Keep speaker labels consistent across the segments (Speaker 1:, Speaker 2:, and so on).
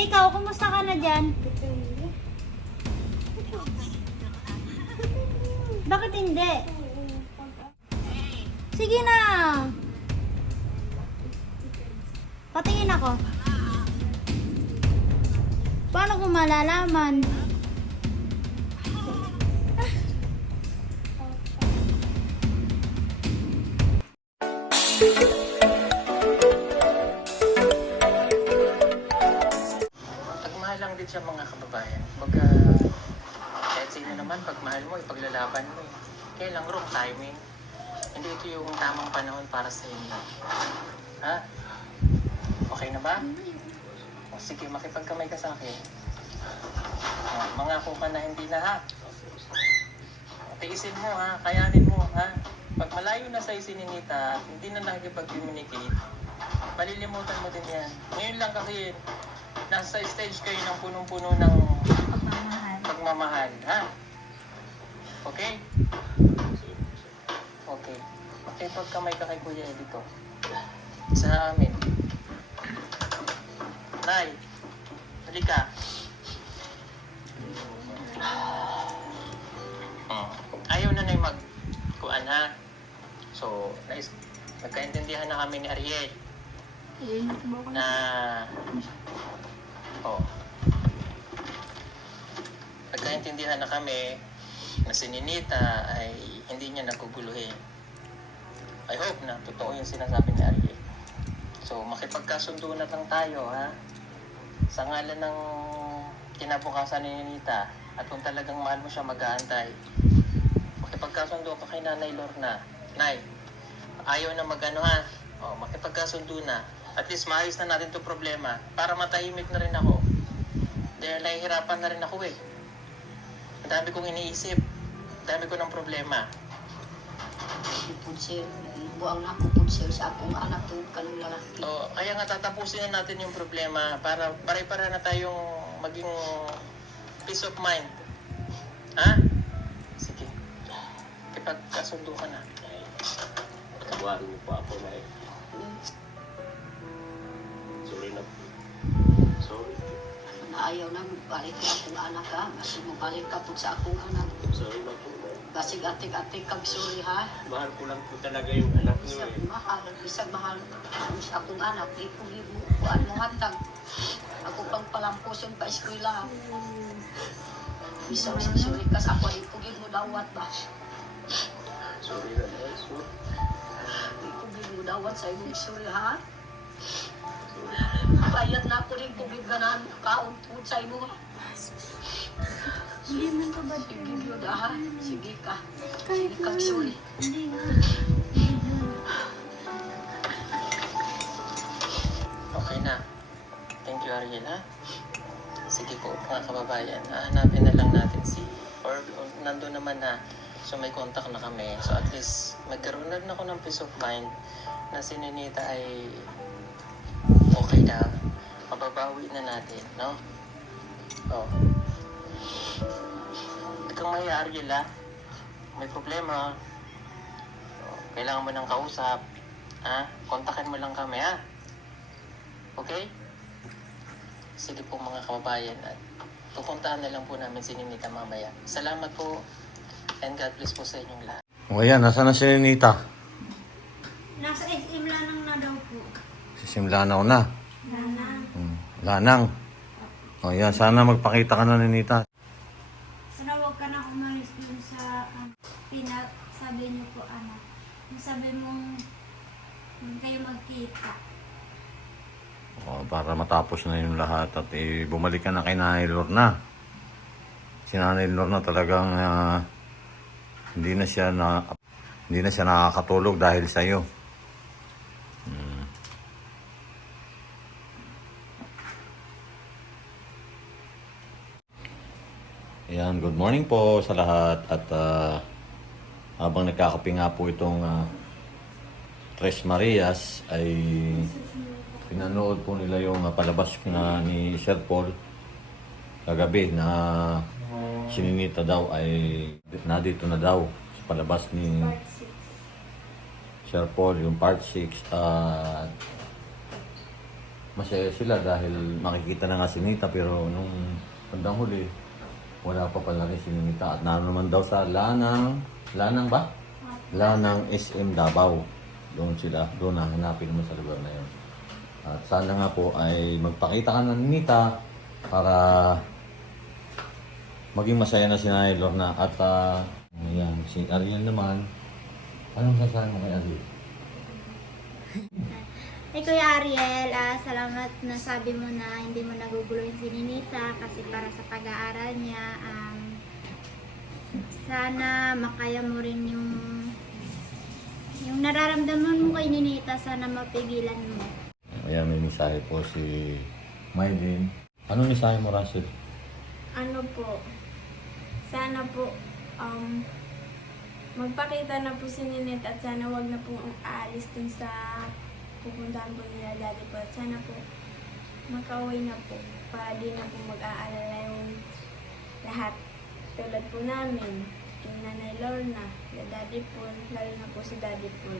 Speaker 1: ikaw, kumusta ka na dyan? Bakit hindi? Sige na. Patingin ako. Paano ko malalaman?
Speaker 2: Lang din siya mga kababayan. Pagka, kahit sino naman, pagmahal mo, ipaglalaban mo eh. Kaya lang wrong timing. Hindi ito yung tamang panahon para sa inyo. Ha? Okay na ba? O, sige, makipagkamay ka sa akin. O, mangako ka na hindi na ha. Tiisin mo ha, kayanin mo ha. Pag malayo na sa si Ninita, at hindi na nakikipag-communicate, malilimutan mo din yan. Ngayon lang kasi, nasa stage kayo ng punong-puno ng
Speaker 1: Pagmamahal.
Speaker 2: pagmamahal, ha? Okay? Okay. Okay, pagkamay ka kay Kuya Edito. Sa amin. Nay, halika. Hmm. Ayaw na na mag kuan ha. So, nais, nagkaintindihan na kami ni Ariel na oh nagkaintindihan na kami na si Ninita ay hindi niya naguguluhin. I hope na totoo yung sinasabi ni Ariel. So, makipagkasundo na lang tayo, ha? Sa ngalan ng kinabukasan ni Ninita, at kung talagang mahal mo siya mag-aantay, makipagkasundo ka kay Nanay Lorna. Nay, ayaw na magano ha. O, makipagkasundo na. At least maayos na natin to problema para matahimik na rin ako. Dahil nahihirapan na rin ako eh. Ang dami kong iniisip. Ang dami ko ng problema.
Speaker 3: Punsir, buang na punsir sa akong anak to kanang lalaki.
Speaker 2: So, kaya nga tatapusin na natin yung problema para pare-para na tayong maging peace of mind. Ha? Sige. Ipagkasundo ka na.
Speaker 4: Tawarin mo po ako na eh.
Speaker 3: Naayaw na balik ka akong anak ha. Kasi mo balik ka po sa akong anak.
Speaker 4: Sorry na po.
Speaker 3: Kasi atik-atik kag sorry ha.
Speaker 4: Mahal ko lang po talaga yung anak niyo eh.
Speaker 3: mahal, bisag mahal sa akong anak. Di ko gibo kuan mo hatag. Ako pang palampuson pa eskwela. Bisag sorry ka sa ako, di ko gibo dawat ba.
Speaker 4: Sorry na.
Speaker 3: Di ko gibo dawat sa imong sorry ha. Bayad na ako rin kung ganan kaon tungod sa imo.
Speaker 1: Hindi man ka ba?
Speaker 3: Sige, Lord, ha? Sige ka. Sige.
Speaker 1: Hindi nga.
Speaker 2: Okay na. Thank you, Ariel, ha? Sige po, mga kababayan. Hahanapin na lang natin si... Or, or nandun naman na. So, may contact na kami. So, at least, magkaroon na rin ako ng peace of mind na si Ninita ay okay na. Mababawi na natin, no? Oh. Huwag kang mahiya, Ariel, ha? May problema. Oh, kailangan mo ng kausap. Ha? Kontakin mo lang kami, ha? Okay? Sige po mga kababayan at pupuntahan na lang po namin si Ninita mamaya. Salamat po and God bless po sa inyong lahat.
Speaker 5: O ayan, nasa na si Nita?
Speaker 1: Nasa SM Lanang na daw po.
Speaker 5: Si Simlanaw na.
Speaker 1: Lanang.
Speaker 5: Hmm. Lanang. O ayan, sana magpakita ka na ni Nita.
Speaker 1: Sana huwag ka na umalis dun sa um, pinasabi niyo po, anak. Yung Sabi mong kayo magkita.
Speaker 5: O, para matapos na yung lahat at eh, bumalik ka na kay Nanay Lorna. Si Nanay Lorna talagang ah, hindi na siya na hindi na siya nakakatulog dahil sa iyo. Good morning po sa lahat at ah, habang nagkakape nga po itong ah, Tres Marias ay pinanood po nila yung ah, palabas na ni Sir Paul kagabi na sininita daw ay na dito na daw sa palabas ni Sir Paul yung part 6 at masaya sila dahil makikita na nga si Nita pero nung bandang huli, wala pa pala rin si Nita. At naroon naman daw sa Lanang, Lanang ba? Lanang SM Davao. Doon sila, doon na hanapin mo sa lugar na yun. At sana nga po ay magpakita ka ni Nita para maging masaya na si Nanay Lorna. At ah, ayan, si Ariel naman, anong sasabi kay Ariel?
Speaker 1: Hey Kuya Ariel, ah, salamat na sabi mo na hindi mo naguguloyin si Ninita kasi para sa pag-aaral niya. Um, sana makaya mo rin yung yung nararamdaman mo kay Ninita, sana mapigilan mo.
Speaker 5: Ayan, may mensahe po si Mylene. Anong mensahe mo, Russell?
Speaker 6: ano po, sana po, um, magpakita na po si Ninit at sana wag na po aalis dun sa pupuntahan po nila daddy po. At sana po makauwi na po para di na po mag-aalala yung lahat. Tulad po namin, yung nanay Lorna, yung daddy po, lalo na po si daddy po.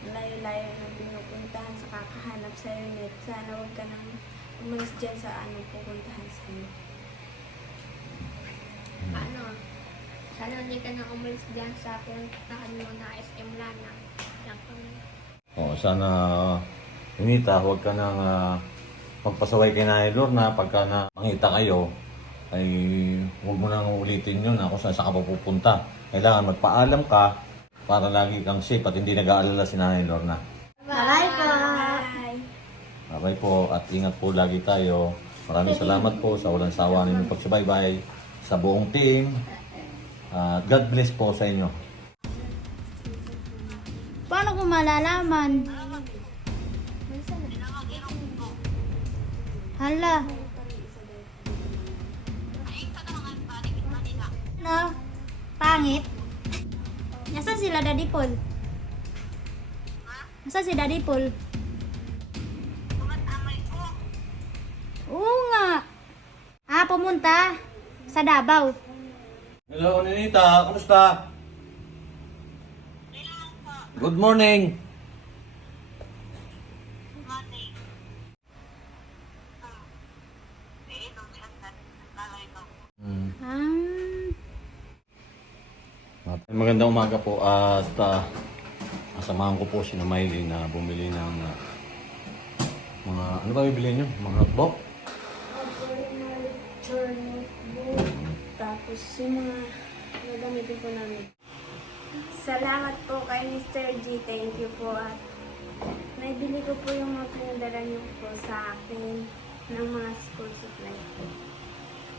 Speaker 6: Layo-layo na pinupuntahan sa kakahanap sa net. Sana wag ka nang umalis dyan sa ano pupuntahan sa iyo.
Speaker 7: ano, sana hindi ka na umalis dyan sa pinuntahan mo na SM Lana. Yan kami.
Speaker 5: O, sana, Unita, huwag ka nang ah, magpasaway kay Nanay Lorna pagka na mangita kayo ay huwag mo nang ulitin yun ako saan saan ka pa pupunta. Kailangan magpaalam ka para lagi kang safe at hindi nag-aalala si Nanay Lorna.
Speaker 1: Bye po!
Speaker 6: Bye!
Speaker 5: Bye po at ingat po lagi tayo. Maraming salamat po sa walang sawa ninyong pagsubaybay sa buong team. At God bless po sa inyo.
Speaker 1: Paano ko malalaman? Hala. No? Pangit? Nasaan sila Daddy Paul? Nasaan si Daddy Paul? Oo nga. Ah, pumunta. Sa Davao.
Speaker 5: Hello, Ninita. Kamusta? Good morning. Mm.
Speaker 1: Ah.
Speaker 5: Magandang umaga po at uh, kasamahan ko po si na Miley na bumili ng ah, mga ano ba bibili niyo? Mga notebook?
Speaker 6: Journal book. Tapos yung mga gagamitin po namin. Salamat po kay Mr. G. Thank you po. At naibili ko po yung mga pinadala niyo po sa akin ng mga school supplies po.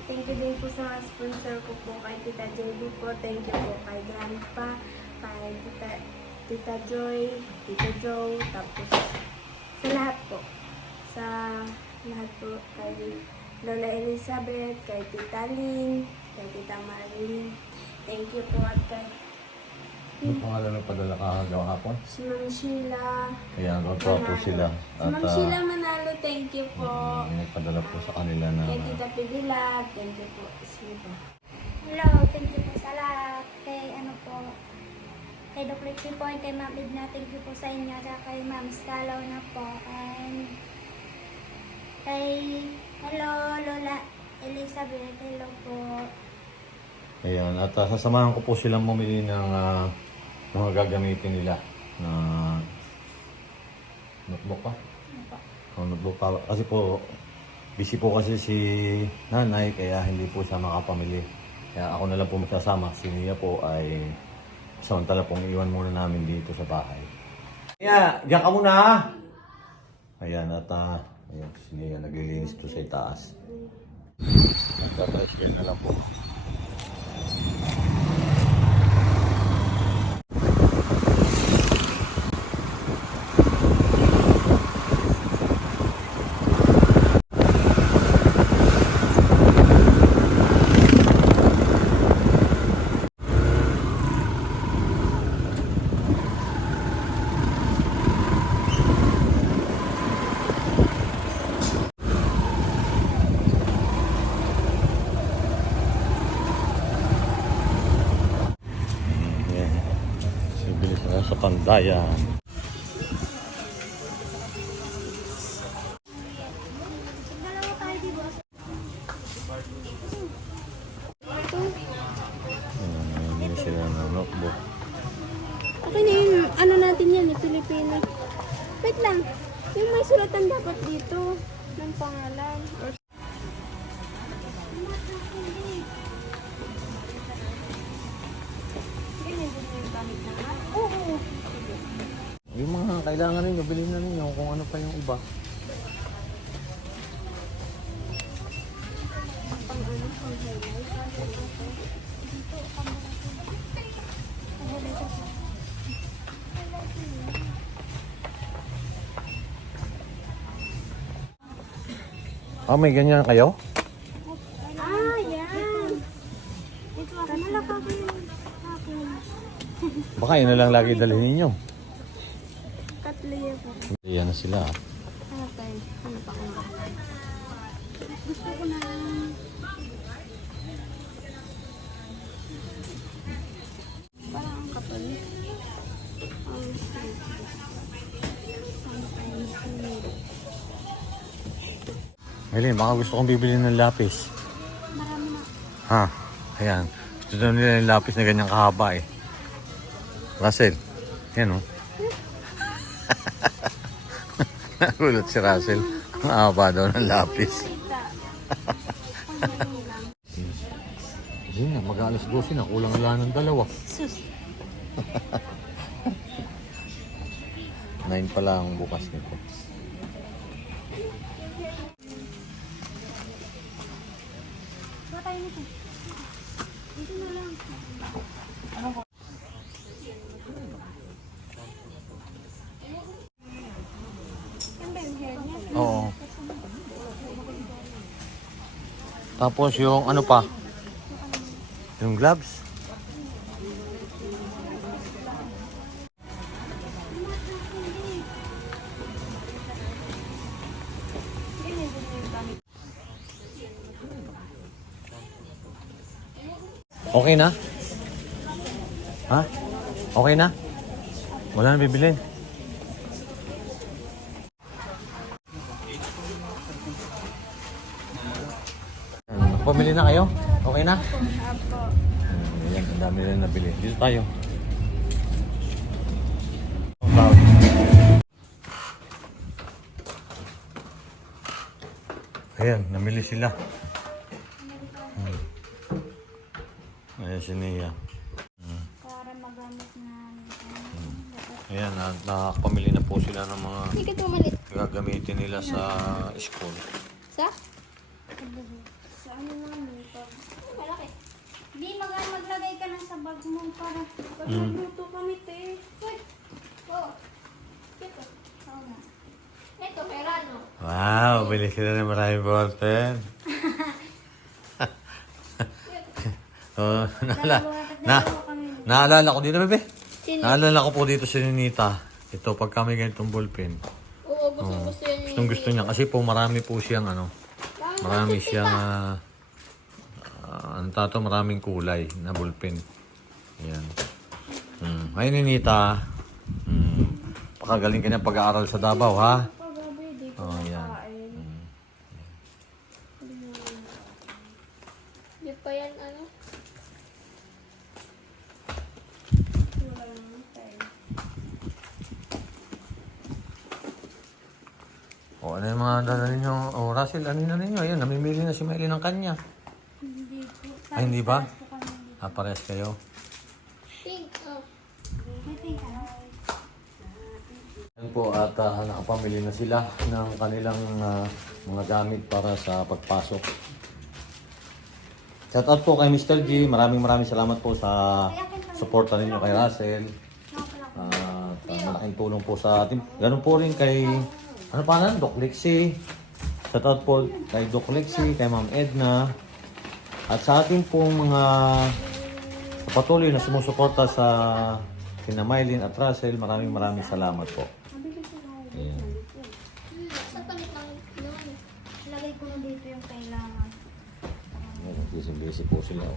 Speaker 6: Thank you din po sa mga sponsor ko po kay Tita JB po. Thank you po kay Grandpa, kay Tita, Tita Joy, Tita Joe, tapos sa lahat po. Sa lahat po kay Lola Elizabeth, kay Tita Lynn, kay Tita Marilyn. Thank you po at kay
Speaker 5: Ano pangalan ng padala kahagawa hapon?
Speaker 6: si Ma'am Sheila.
Speaker 5: Kaya nagpapa po sila.
Speaker 6: Si
Speaker 5: At
Speaker 6: Ma'am
Speaker 5: ah,
Speaker 6: Sheila Manalo, thank you po.
Speaker 5: may nagpadala po sa kanila na
Speaker 6: Kay Tita Pidilag, thank you po. Sige.
Speaker 1: Hello, thank you po sa lahat. Kay ano po, kay Doc Richie po, and kay Ma'am Edna, thank you po sa inyo. At kay Ma'am Scalaw na po. And kay, hello, Lola Elizabeth, hello po.
Speaker 5: Ayan, at uh, sasamahan ko po silang bumili ng ah, mga gagamitin nila na notebook pa. O notebook pa. Kasi po, busy po kasi si nanay kaya hindi po siya makapamili. Kaya ako na lang po magsasama. Si Nia po ay samantala pong iwan muna namin dito sa bahay. Nia, diyan ka muna ha! Ayan, at uh, ayan, si Nia naglilinis to sa itaas. Nagtatricycle na lang po. Ayan. Sibili sa sa pandayan. Kailangan ninyo, bilhin na ninyo kung ano pa yung iba.
Speaker 6: Ano.
Speaker 5: Ah, may ganyan kayo?
Speaker 6: Ah, yan. Ito ako. Malaka ko yung akin.
Speaker 5: Baka yun na lang lagi dalhin ninyo.
Speaker 6: Katliya po.
Speaker 5: Yan na sila.
Speaker 6: Ano tayo? Ano pa ko? Gusto ko na parang ang kapal. Ang.
Speaker 5: Maylin, baka gusto kong bibili ng lapis.
Speaker 6: Marami na.
Speaker 5: Ha? Ayan. Gusto nila yung lapis na ganyang kahaba eh. Russell. Yan oh. Nagulat si Russell. Ang haba daw ng lapis.
Speaker 6: Lang.
Speaker 5: Hindi na, mag-aalas 12 na. Kulang wala ng dalawa.
Speaker 6: Sus.
Speaker 5: 9 pa lang bukas nito.
Speaker 6: Baka tayo nito. Dito na lang. Yan ba yung hair niya?
Speaker 5: Oo. Tapos yung ano pa? Yung gloves. Okay na? Ha? Okay na? Wala na bibilin. Pumili na kayo? Okay na?
Speaker 6: Apo.
Speaker 5: Ayan, ang dami na nabili. Dito tayo. Ayan, namili sila. Hmm. Ayan si Nia.
Speaker 1: Para magamit na
Speaker 5: Ayan, na, nakapamili na po sila ng mga gagamitin nila sa school.
Speaker 7: Sa?
Speaker 6: Sa ano namin pag
Speaker 7: Malaki.
Speaker 1: Di mag maglagay ka na sa bag mo para
Speaker 6: pag magluto kami te.
Speaker 7: Oo. Ito.
Speaker 1: Oo nga.
Speaker 7: Ito, pera no?
Speaker 5: Wow, bili sila ng maraming ballpen. oh, naala, na, naalala ko dito, bebe.
Speaker 7: Sino?
Speaker 5: Naalala ko po dito si Ninita. Ito, pag kami ganitong ballpen.
Speaker 7: Oo, gusto gusto yan.
Speaker 5: Gustong gusto niya. Kasi po marami po siyang ano, marami siyang, ah, ano tato, maraming kulay na ballpen. Ayan. Hmm. Ay, Ninita. Hmm. Pakagaling ka na pag-aaral sa Davao, ha? Oh, yan.
Speaker 6: kain.
Speaker 7: Di pa yan ano?
Speaker 5: O, ano yung mga dala ninyo? Russell, ano na ninyo? Ayan, namimili na si Miley ng kanya.
Speaker 1: Hindi po.
Speaker 5: Ay, hindi ba?
Speaker 1: Po kami.
Speaker 5: Ah, parehas kayo.
Speaker 7: Pink. Oh.
Speaker 1: May pink ano?
Speaker 5: Yan po, at ah, nakapamili na sila ng kanilang ah, mga gamit para sa pagpasok. Shout out po kay Mr. G. Maraming maraming salamat po sa suporta ninyo kay Russell. At ah, malaking tulong po sa atin. Ganun po rin kay, ano pa nan? Doc Lexi. Shout out po kay Doc Lexi, kay Ma'am Edna. At sa ating pong mga patuloy na sumusuporta sa kina Mylene at Russell, maraming maraming salamat po. Ayan.
Speaker 7: Sa palit lang yun.
Speaker 1: Lagay ko na dito yung kailangan.
Speaker 5: Ayan, busy-busy po sila.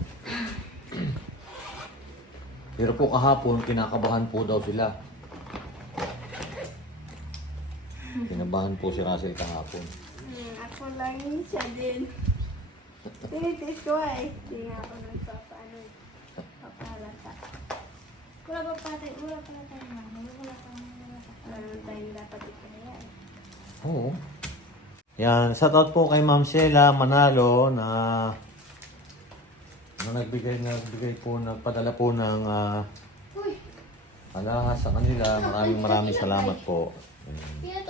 Speaker 5: Pero po kahapon, kinakabahan po daw sila. Kinabahan po si Russell kahapon.
Speaker 6: Yun siya din. Tinitis ko eh. Hindi nga ako nagpapaano. eh. Papalata.
Speaker 1: Wala pa pa tayo, wala pa tayo mama. Wala pa, wala pa.
Speaker 6: Wala tayong dapat ikaya eh.
Speaker 5: Oo. Yan, shout out po kay Ma'am Sheila Manalo na na nagbigay nagbigay po nagpadala po ng uh, alahas sa kanila. Maraming maraming salamat po. Ayan.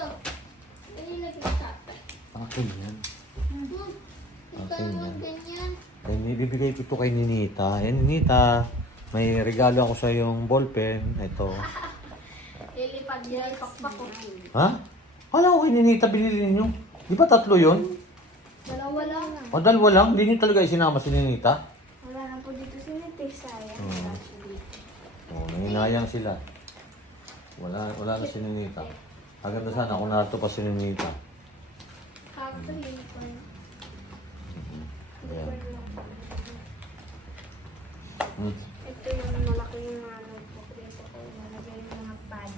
Speaker 5: Akin yan.
Speaker 7: Hmm.
Speaker 5: Akin yan.
Speaker 7: ganyan.
Speaker 5: Ay, nibibigay ko ito kay Ninita. Eh, Ninita, may regalo ako sa yung ballpen. Ito.
Speaker 7: Lilipad nila yung pakpak ko.
Speaker 5: Ha? Kala ko kay Ninita binili ninyo. Di ba tatlo yun?
Speaker 7: Dalawa lang.
Speaker 5: O dalawa lang? Hindi niyo talaga isinama si Ninita?
Speaker 6: Wala na po dito si Nete, sayang. Dito.
Speaker 5: Oo, nanginayang sila. Wala, wala na si Ninita. Agad na sana kung narito pa si Ninita. Ayan. Hmm.
Speaker 6: Ito yung malaking ano po. Dito ko nalagay yung mga pad.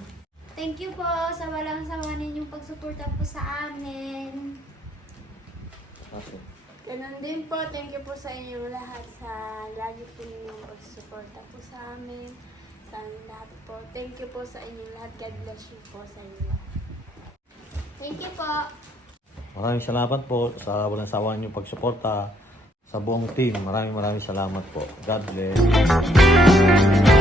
Speaker 1: Thank you po sa walang sawa ninyong pagsuporta po sa amin.
Speaker 5: Okay.
Speaker 6: Ganun din po, thank you po sa inyo lahat sa lagi po ninyong pagsuporta po sa amin. Sa amin lahat po. Thank you po sa inyo lahat. God bless you po sa inyo lahat.
Speaker 7: Thank you po.
Speaker 5: Maraming salamat po sa walang sawa niyong pagsuporta sa buong team. Maraming maraming salamat po. God bless.